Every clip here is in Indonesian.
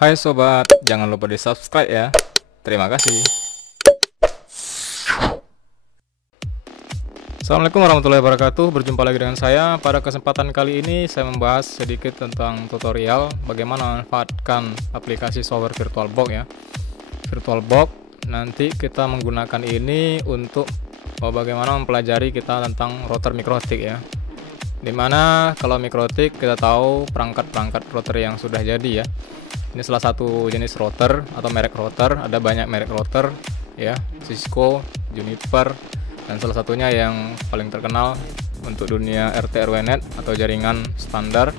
Hai sobat, jangan lupa di subscribe ya. Terima kasih. Assalamualaikum warahmatullahi wabarakatuh. Berjumpa lagi dengan saya. Pada kesempatan kali ini saya membahas sedikit tentang tutorial bagaimana memanfaatkan aplikasi software VirtualBox ya. VirtualBox nanti kita menggunakan ini untuk bagaimana mempelajari kita tentang router mikrotik ya. Dimana kalau mikrotik kita tahu perangkat-perangkat router yang sudah jadi ya. Ini salah satu jenis router atau merek router, ada banyak merek router ya, Cisco, Juniper, dan salah satunya yang paling terkenal untuk dunia RT/RW-NET atau jaringan standar.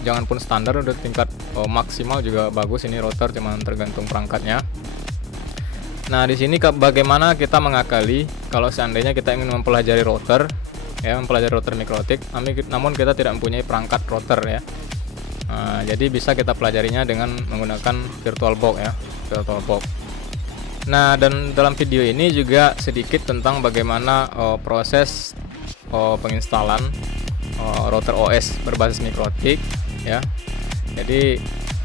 Jangan pun standar, udah tingkat maksimal juga bagus ini router, cuman tergantung perangkatnya. Nah, di sini bagaimana kita mengakali kalau seandainya kita ingin mempelajari router ya, mempelajari router mikrotik, namun kita tidak mempunyai perangkat router ya. Jadi bisa kita pelajarinya dengan menggunakan VirtualBox ya, VirtualBox. Nah, dan dalam video ini juga sedikit tentang bagaimana proses penginstalan router OS berbasis mikrotik ya. Jadi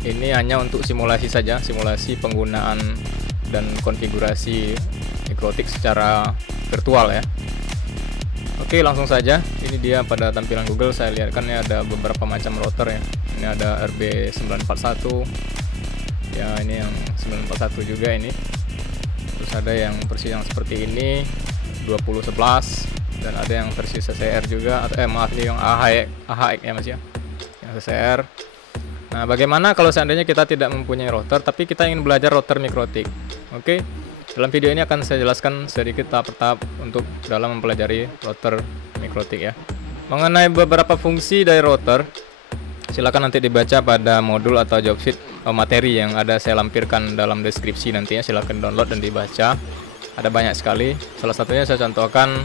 ini hanya untuk simulasi saja, simulasi penggunaan dan konfigurasi mikrotik secara virtual ya. Oke, langsung saja. Ini dia pada tampilan Google. Saya lihatkan ya, ada beberapa macam router ya. Ini ada RB941 ya, ini yang 941 juga ini. Terus ada yang versi yang seperti ini 2011, dan ada yang versi CCR juga, atau maaf, ini yang AHX ya Mas ya, yang CCR. Nah, bagaimana kalau seandainya kita tidak mempunyai router tapi kita ingin belajar router mikrotik? Oke, dalam video ini akan saya jelaskan sedikit tahap per tahap untuk dalam mempelajari router mikrotik ya. Mengenai beberapa fungsi dari router, silakan nanti dibaca pada modul atau job sheet materi yang ada saya lampirkan dalam deskripsi nantinya. Silakan download dan dibaca. Ada banyak sekali. Salah satunya saya contohkan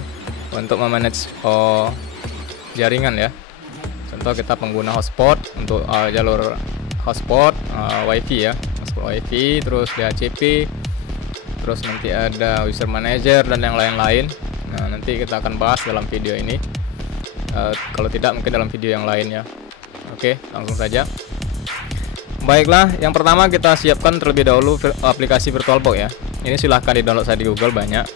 untuk memanage jaringan ya. Contoh kita pengguna hotspot untuk jalur hotspot WiFi ya, hotspot WiFi, terus DHCP, terus nanti ada user manager dan yang lain-lain. Nah, nanti kita akan bahas dalam video ini. Kalau tidak mungkin dalam video yang lain ya. Oke, langsung saja. Baiklah, yang pertama kita siapkan terlebih dahulu aplikasi VirtualBox ya. Ini silahkan di-download saya di Google, banyak.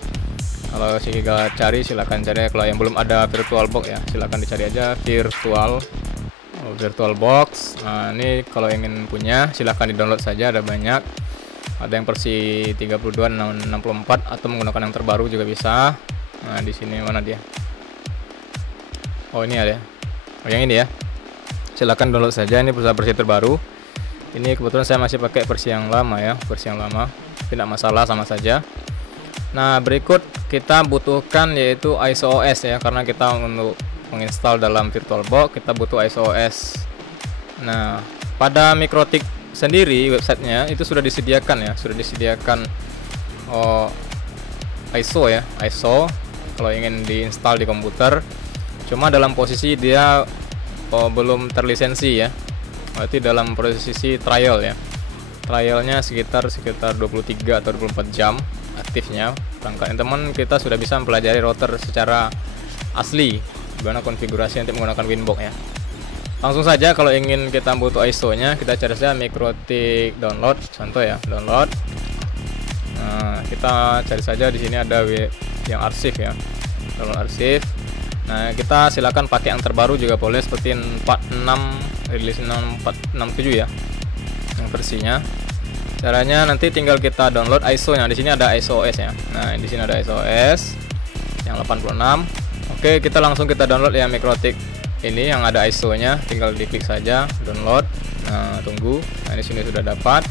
Kalau kita cari silahkan cari, kalau yang belum ada VirtualBox ya, silahkan dicari aja VirtualBox. Nah, ini kalau ingin punya silahkan di-download saja, ada banyak. Ada yang versi 32.64 atau menggunakan yang terbaru juga bisa. Nah, di sini mana dia? Oh, ini ada. Oh, yang ini ya. Silahkan download saja, ini versi terbaru. Ini kebetulan saya masih pakai versi yang lama ya, versi yang lama. Tidak masalah, sama saja. Nah, berikut kita butuhkan yaitu ISO-OS ya, karena kita untuk menginstal dalam VirtualBox kita butuh ISO-OS. Nah, pada mikrotik sendiri websitenya itu sudah disediakan ya, sudah disediakan ISO ya, ISO kalau ingin diinstal di komputer. Cuma dalam posisi dia belum terlisensi ya, berarti dalam posisi trial ya. Trialnya sekitar 23 atau 24 jam aktifnya perangkat teman. Kita sudah bisa mempelajari router secara asli, bagaimana konfigurasi untuk menggunakan Winbox ya. Langsung saja, kalau ingin kita butuh ISO nya kita cari saja mikrotik download, contoh ya, download. Nah, kita cari saja di sini ada yang arsip ya, download arsip. Nah, kita silakan pakai yang terbaru juga boleh, seperti 46 release 6467 ya, yang versinya. Caranya nanti tinggal kita download ISO-nya. Di sini ada ISO-OS ya. Nah, di sini ada ISO-OS yang 86. Oke, kita langsung download ya mikrotik ini yang ada ISO-nya. Tinggal diklik saja download. Nah, tunggu. Nah, di sini sudah dapat.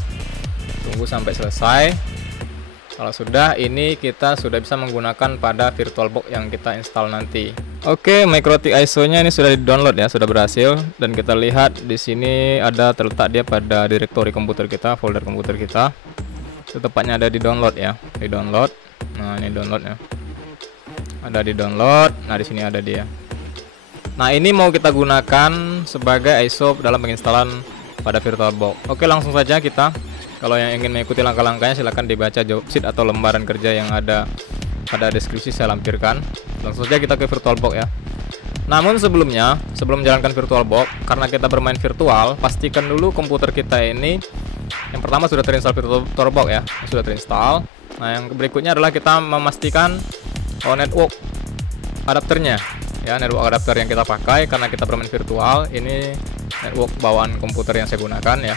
Tunggu sampai selesai. Kalau sudah, ini kita sudah bisa menggunakan pada VirtualBox yang kita install nanti. Oke, mikrotik ISO-nya ini sudah di-download ya, sudah berhasil. Dan kita lihat di sini ada terletak dia pada direktori komputer kita, folder komputer kita. Itu tepatnya ada di download ya, di download. Nah, ini download ya. Ada di download. Nah, di sini ada dia. Nah, ini mau kita gunakan sebagai ISO dalam penginstalan pada VirtualBox. Oke, langsung saja kita. Kalau yang ingin mengikuti langkah-langkahnya silahkan dibaca job sheet atau lembaran kerja yang ada pada deskripsi saya lampirkan. Langsung saja kita ke VirtualBox ya. Namun sebelumnya, sebelum menjalankan VirtualBox, karena kita bermain virtual, pastikan dulu komputer kita ini yang pertama sudah terinstall VirtualBox ya, sudah terinstall. Nah, yang berikutnya adalah kita memastikan network adapternya ya, network adapter yang kita pakai karena kita bermain virtual. Ini network bawaan komputer yang saya gunakan ya.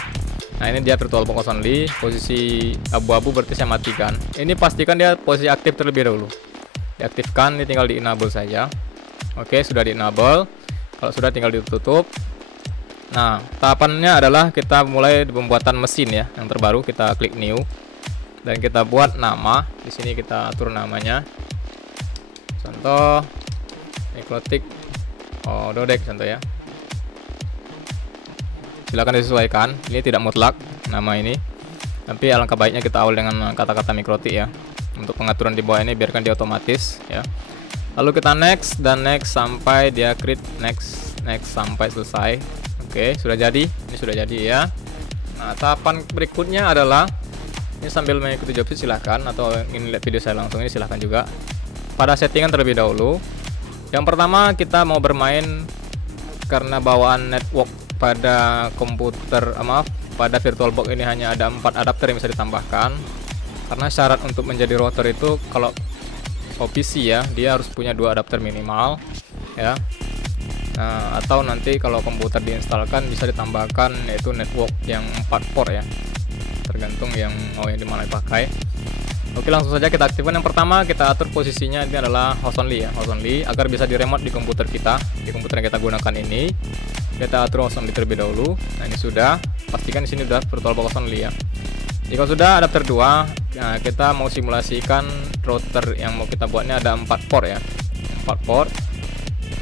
Nah, ini dia VirtualBox only, posisi abu-abu berarti saya matikan. Ini pastikan dia posisi aktif terlebih dahulu. Diaktifkan, ini tinggal di enable saja. Oke, sudah di enable. Kalau sudah tinggal ditutup. Nah, tahapannya adalah kita mulai pembuatan mesin ya, yang terbaru. Kita klik new dan kita buat nama. Di sini kita atur namanya. Contoh Mikrotik Dodec contoh ya. Silakan disesuaikan, ini tidak mutlak nama ini, tapi alangkah baiknya kita awal dengan kata-kata Mikrotik ya. Untuk pengaturan di bawah ini biarkan dia otomatis ya. Lalu kita next dan next sampai dia create, next sampai selesai. Oke, sudah jadi, ini sudah jadi ya. Nah, tahapan berikutnya adalah ini sambil mengikuti job sheet silahkan, atau ingin lihat video saya langsung ini silahkan juga. Pada settingan terlebih dahulu, yang pertama kita mau bermain karena bawaan network pada komputer, pada VirtualBox ini hanya ada 4 adapter yang bisa ditambahkan. Karena syarat untuk menjadi router itu kalau PC ya, dia harus punya 2 adapter minimal ya. Nah, atau nanti kalau komputer diinstalkan bisa ditambahkan yaitu network yang 4 port ya. Tergantung yang mau yang dimana dipakai. Oke, langsung saja kita aktifkan. Yang pertama kita atur posisinya ini adalah host only ya, host only agar bisa di remote di komputer kita, di komputer yang kita gunakan ini. Kita atur host only terlebih dahulu. Nah, ini sudah, pastikan di sini sudah VirtualBox host only ya. Jika sudah adapter 2, nah kita mau simulasikan router yang mau kita buatnya ada 4 port ya, 4 port.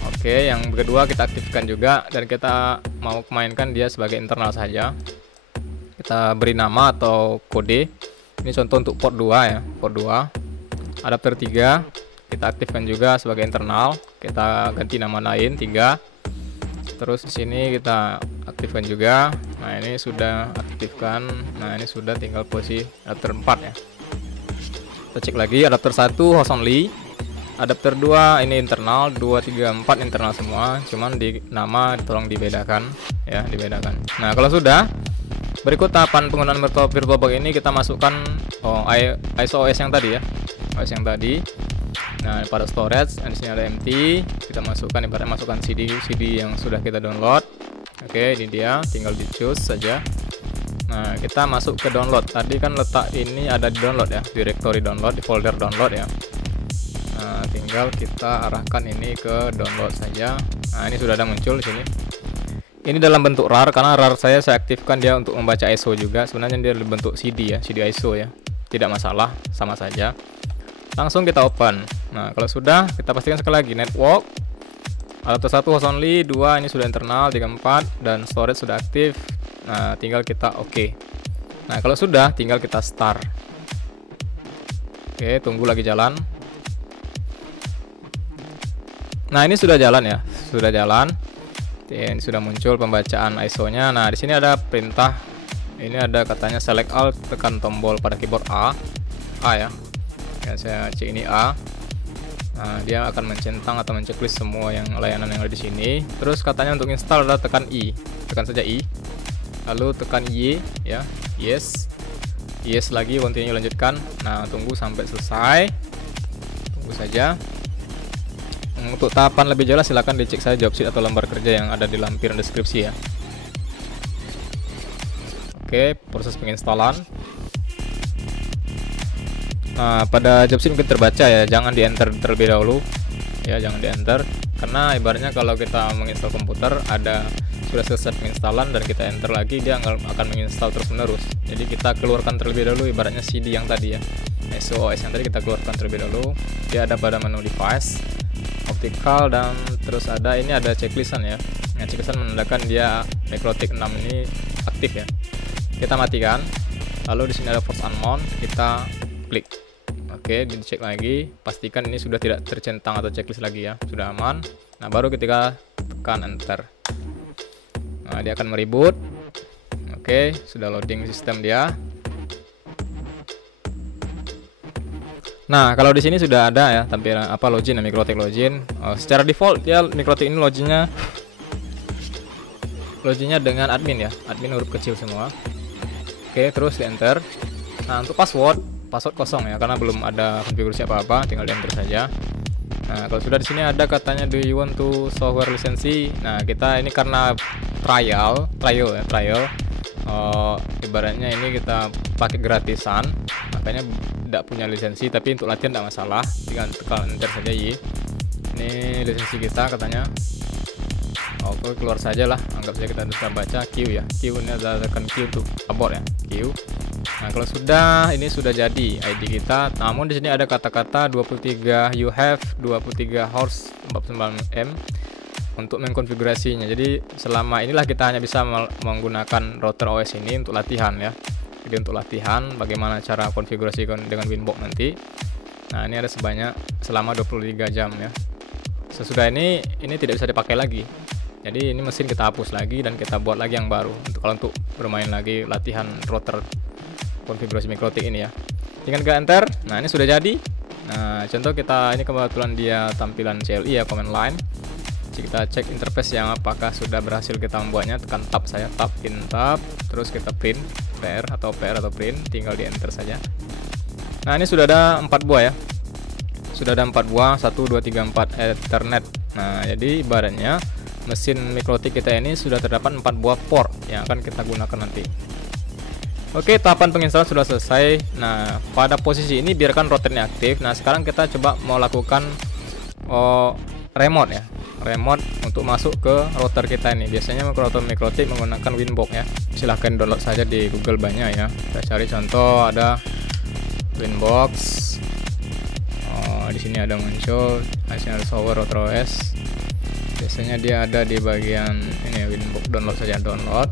Oke, yang kedua kita aktifkan juga dan kita mau mainkan dia sebagai internal saja. Kita beri nama atau kode. Ini contoh untuk port 2 ya, port 2. Adapter 3 kita aktifkan juga sebagai internal. Kita ganti nama lain 3. Terus di sini kita aktifkan juga. Nah, ini sudah aktifkan. Nah, ini sudah tinggal posisi adapter 4 ya. Kita cek lagi adapter 1 host only. Adapter 2 ini internal, 2, 3, 4 internal semua. Cuman di nama tolong dibedakan ya, dibedakan. Nah, kalau sudah, berikut tahapan penggunaan VirtualBox ini kita masukkan ISO-OS yang tadi ya. OS yang tadi. Nah, pada storage, di sini ada empty, kita masukkan, ibaratnya masukkan CD yang sudah kita download. Oke, ini dia, tinggal di choose saja. Nah, kita masuk ke download. Tadi kan letak ini ada di download ya, directory download, di folder download ya. Nah, tinggal kita arahkan ini ke download saja. Nah, ini sudah ada muncul di sini. Ini dalam bentuk RAR, karena RAR saya aktifkan dia untuk membaca ISO juga. Sebenarnya dia dalam bentuk CD ya, CD ISO ya. Tidak masalah, sama saja. Langsung kita open. Nah, kalau sudah, kita pastikan sekali lagi network. Adapter 1 host only, 2 ini sudah internal, 3, 4 dan storage sudah aktif. Nah, tinggal kita oke. Nah, kalau sudah, tinggal kita start. Oke, tunggu lagi jalan. Nah, ini sudah jalan ya, sudah jalan. Ini sudah muncul pembacaan ISO-nya. Nah, di sini ada perintah. Ini ada katanya select all, tekan tombol pada keyboard A ya. Ya, saya cek ini A. Nah, dia akan mencentang atau menceklis semua yang layanan yang ada di sini. Terus katanya untuk install adalah tekan I, tekan saja I. Lalu tekan Y ya, yes, yes lagi, continue lanjutkan. Nah, tunggu sampai selesai. Tunggu saja. Untuk tahapan lebih jelas silahkan dicek saja job sheet atau lembar kerja yang ada di lampiran deskripsi ya. Oke, proses penginstalan. Nah, pada job sheet mungkin terbaca ya, jangan di enter terlebih dahulu ya, jangan di enter karena ibaratnya kalau kita menginstal komputer ada sudah selesai penginstalan dan kita enter lagi, dia akan menginstal terus menerus. Jadi kita keluarkan terlebih dahulu ibaratnya CD yang tadi ya, ISO-OS yang tadi kita keluarkan terlebih dahulu. Dia ada pada menu device, optical, dan terus ada ini ada checklistan ya. Nah, checklistan menandakan dia Mikrotik 6 ini aktif ya. Kita matikan. Lalu di sini ada force unmount, kita klik. Oke, dicek lagi, pastikan ini sudah tidak tercentang atau checklist lagi ya, sudah aman. Nah, baru ketika tekan enter. Nah, dia akan mereboot. Oke, sudah loading sistem dia. Nah, kalau di sini sudah ada ya tampilan apa login ya, MikroTik login. Secara default ya MikroTik ini loginnya dengan admin ya, admin huruf kecil semua. Oke, terus di enter. Nah, untuk password kosong ya karena belum ada konfigurasi apa-apa, tinggal di enter saja. Nah, kalau sudah di sini ada katanya do you want to software lisensi. Nah, kita ini karena trial. Ibaratnya ini kita pakai gratisan, makanya tidak punya lisensi, tapi untuk latihan tidak masalah, tinggal tekan enter saja ya. Ini lisensi kita katanya. Oke, keluar saja lah, anggap saja kita bisa baca Q ya. Q ini adalah tekan Q untuk abort ya, Q. Nah, kalau sudah, ini sudah jadi ID kita. Namun di sini ada kata-kata 23 you have 23 horse 49 M untuk mengkonfigurasinya. Jadi selama inilah kita hanya bisa menggunakan router OS ini untuk latihan ya. Jadi untuk latihan bagaimana cara konfigurasi dengan Winbox nanti. Nah, ini ada selama 23 jam ya. Sesudah ini tidak bisa dipakai lagi. Jadi ini mesin kita hapus lagi dan kita buat lagi yang baru untuk bermain lagi latihan router konfigurasi MikroTik ini ya. Tinggal ke enter. Nah, ini sudah jadi. Nah, contoh kita ini kebetulan dia tampilan CLI ya, command line. Kita cek interface yang apakah sudah berhasil kita membuatnya, tekan tab saya, tab in tab, terus kita print PR atau print, tinggal di enter saja. Nah, ini sudah ada 4 buah ya. Sudah ada 4 buah, 1 2 3 4 Ethernet. Nah, jadi ibaratnya mesin MikroTik kita ini sudah terdapat 4 buah port yang akan kita gunakan nanti. Oke, tahapan penginstalan sudah selesai. Nah, pada posisi ini biarkan routernya aktif. Nah, sekarang kita coba mau lakukan remote ya, remote untuk masuk ke router kita ini. Biasanya router MikroTik menggunakan Winbox ya. Silahkan download saja di Google banyak ya. Kita cari contoh, ada Winbox. Di sini ada muncul, di sini ada software router OS. Biasanya dia ada di bagian ini ya, Winbox. Download saja, download.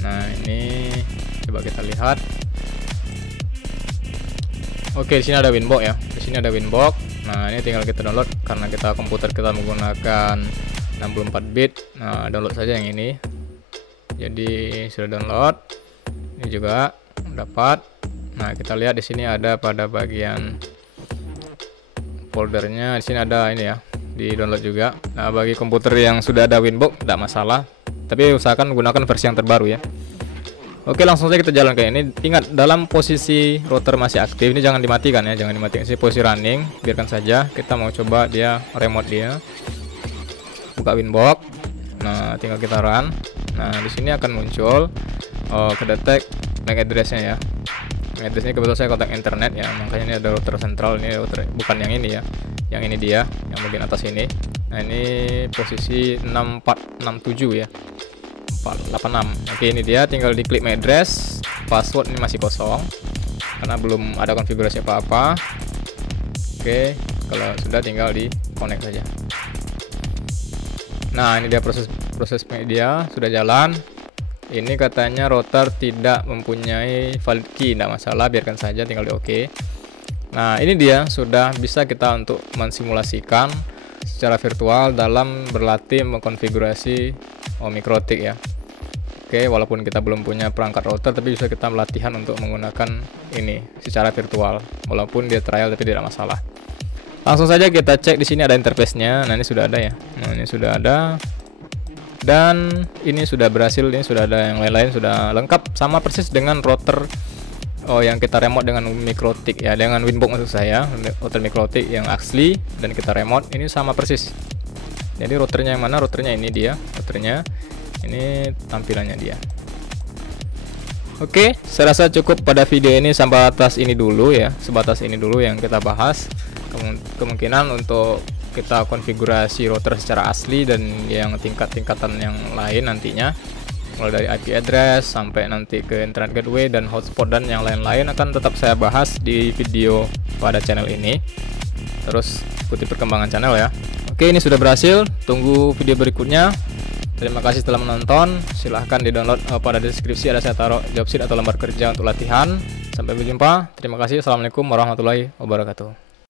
Nah, ini coba kita lihat. Oke, di sini ada Winbox ya. Di sini ada Winbox. Nah, ini tinggal kita download karena komputer kita menggunakan 64 bit. Nah, download saja yang ini. Jadi sudah download. Ini juga dapat. Nah, kita lihat di sini ada pada bagian foldernya. Di sini ada ini ya, di download juga. Nah, bagi komputer yang sudah ada Winbox tidak masalah, tapi usahakan gunakan versi yang terbaru ya. Oke, langsung saja kita jalan ke ini. Ingat, dalam posisi router masih aktif, ini jangan dimatikan ya, jangan dimatikan. Ini posisi running, biarkan saja. Kita mau coba dia remote dia. Buka Winbox. Nah, tinggal kita run. Nah, di sini akan muncul kedetek MAC address-nya ya. MAC address ini kebetulan saya kontak internet ya, makanya ini ada router sentral, ini router bukan yang ini ya. Yang ini dia, yang bagian atas ini. Nah, ini posisi 6467 ya. 486. Oke, ini dia, tinggal diklik MAC address. Password ini masih kosong karena belum ada konfigurasi apa-apa. Oke, kalau sudah tinggal di connect saja. Nah, ini dia proses media sudah jalan. Ini katanya router tidak mempunyai valid key, tidak masalah, biarkan saja, tinggal di OK. Nah, ini dia sudah bisa kita untuk mensimulasikan secara virtual dalam berlatih mengkonfigurasi MikroTik ya. Oke, walaupun kita belum punya perangkat router, tapi bisa kita latihan untuk menggunakan ini secara virtual. Walaupun dia trial, tapi tidak masalah. Langsung saja kita cek, di sini ada interface-nya. Nah, ini sudah ada ya. Nah, ini sudah ada. Dan ini sudah berhasil, ini sudah ada yang lain-lain, sudah lengkap sama persis dengan router yang kita remote dengan MikroTik ya, dengan Winbox maksud saya, router MikroTik yang asli dan kita remote ini sama persis. Jadi routernya yang mana? Routernya ini dia, routernya. Ini tampilannya dia. Oke, saya rasa cukup pada video ini sampai atas ini dulu ya, sebatas ini dulu yang kita bahas. Kemungkinan untuk kita konfigurasi router secara asli dan yang tingkatan yang lain nantinya, mulai dari IP address sampai nanti ke internet gateway dan hotspot dan yang lain-lain akan tetap saya bahas di video pada channel ini. Terus ikuti perkembangan channel ya. Oke, ini sudah berhasil, tunggu video berikutnya. Terima kasih telah menonton. Silahkan di download pada deskripsi, ada saya taruh job sheet atau lembar kerja untuk latihan. Sampai berjumpa, terima kasih. Assalamualaikum warahmatullahi wabarakatuh.